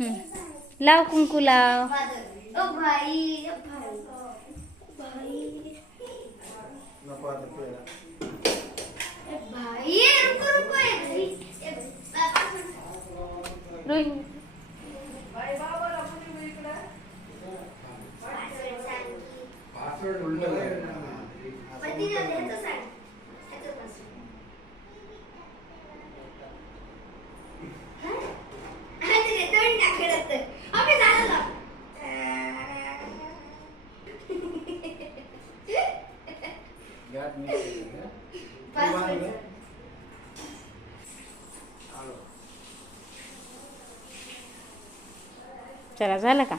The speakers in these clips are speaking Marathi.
लाव कुंकू लाव. चला झालं का.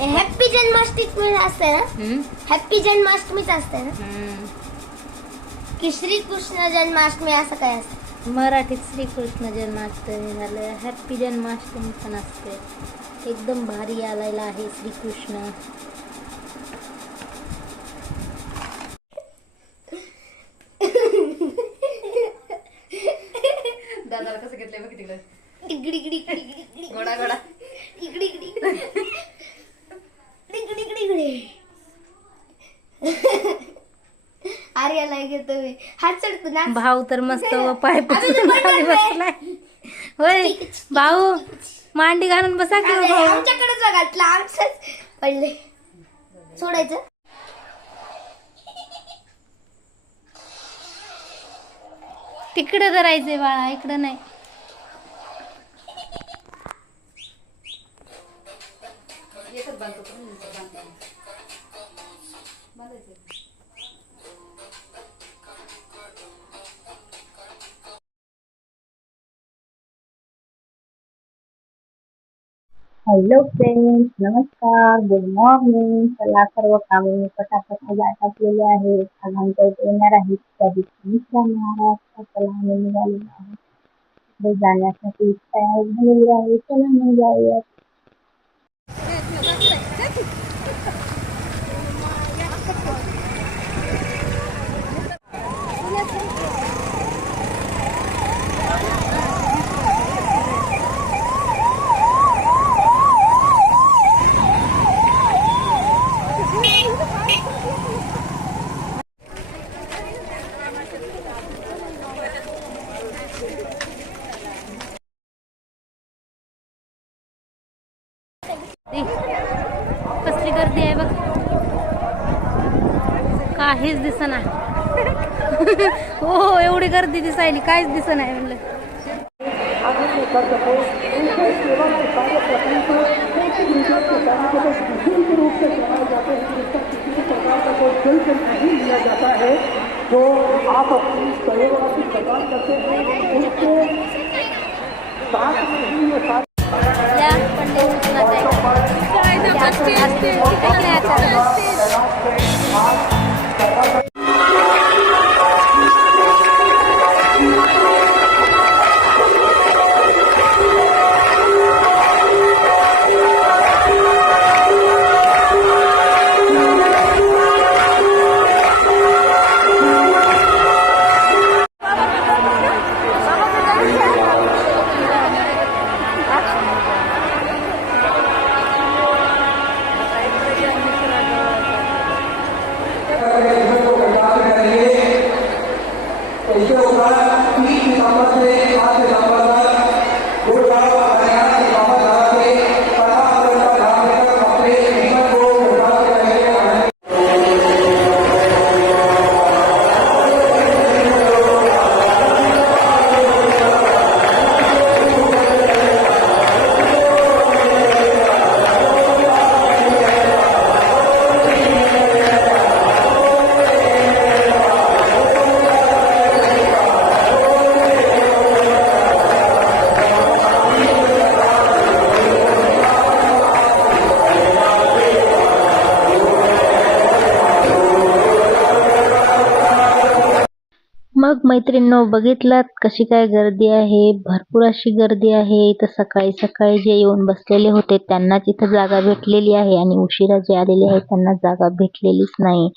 हॅप्पी जन्माष्टमी असते ना. हॅप्पी जन्माष्टमीच असते ना की श्रीकृष्ण जन्माष्टमी असं काय असतं. मराठीत श्रीकृष्ण जन्माष्टमी झालं. हॅप्पी जन्माष्टमी पण असते. एकदम भारी आलेला आहे श्रीकृष्ण. दादाला कसं घेतलंय बघ तिकडे. इकडे गोडा गोडा आर्याला घेतो हात चढतो ना. भाऊ तर मस्त पाय पुसून खाली बसलाय. होय भाऊ मांडी घालून बसा की भाऊ. आमच्याकडेच बघा आमचंच पडले. सोडायचं तिकडे धरायचंय बाळा, इकडं नाही. हॅलो फ्रेंड्स, नमस्कार, गुड मॉर्निंग. चला सर्व कामे पटापट आटपलेले आहेत. आज आमच्या इथे येणार आहेत त्या दिवशी विश्राम महाराज. चला आम्ही निघालेलो आहोत. पुढे जाण्यासाठी तयार झालेली आहे. चला मग जाऊया. कसली गर्दी आहे बघ. काहीच दिसना. हो एवढी गर्दी दिसायली काहीच दिसना आहे म्हणलं. जो आप अपनी सहयोग की प्रदान करते हैं उसको साथ में ये साथ इसके उपरांत 3 सितंबर से 5 सितंबर तक गुड़गांव हरियाणा के बाबा धारा से प्रतापगढ़ का धाम तक अपने जीवन को गुड़गांव के रहने वाले मग मैत्रिणींनो, बघितलात कशी काय गर्दी आहे. भरपूर अशी गर्दी आहे. इथं सकाळी सकाळी जे येऊन बसलेले होते त्यांनाच इथं जागा भेटलेली आहे आणि उशिरा जे आलेले आहेत त्यांना जागा भेटलेलीच नाही.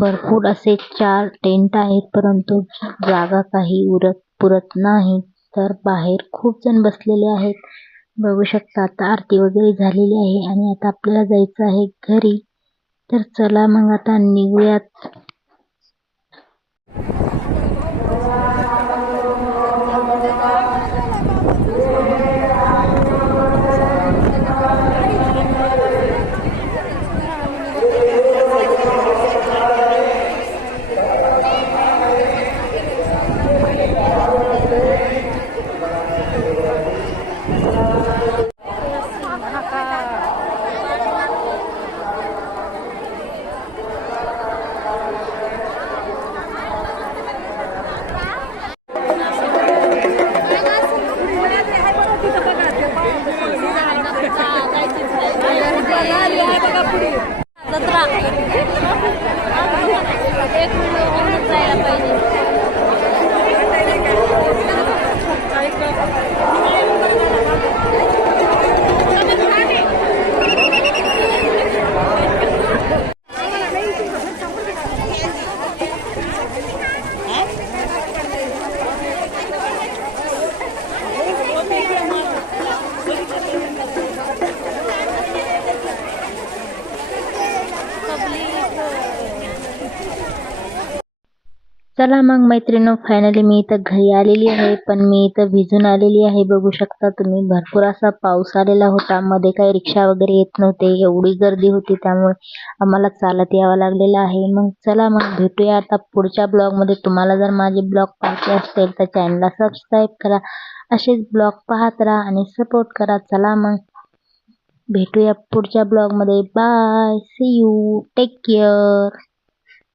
भरपूर असे 4 टेंट आहेत, परंतु जागा काही पुरत नाही. तर बाहेर खूप जण बसलेले आहेत. बघू शकता आता आरती वगैरे झालेली आहे आणि आता आपल्याला जायचं आहे घरी. तर चला मग आता निघूयात. चला मग मैत्रिणींनो, फायनली मी इथं घरी आलेली आहे. पण मी इथं भिजून आलेली आहे. बघू शकता तुम्ही, भरपूर असा पाऊस आलेला होता. मध्ये काही रिक्षा वगैरे येत नव्हते, एवढी गर्दी होती, त्यामुळे आम्हाला चालत यावं लागलेलं आहे. मग चला मग भेटूया आता पुढच्या ब्लॉगमध्ये. तुम्हाला जर माझे ब्लॉग पाहायचे असतील तर चॅनलला सबस्क्राईब करा. असेच ब्लॉग पाहत राहा आणि सपोर्ट करा. चला मग भेटूया पुढच्या ब्लॉगमध्ये. Bye, see you, take care.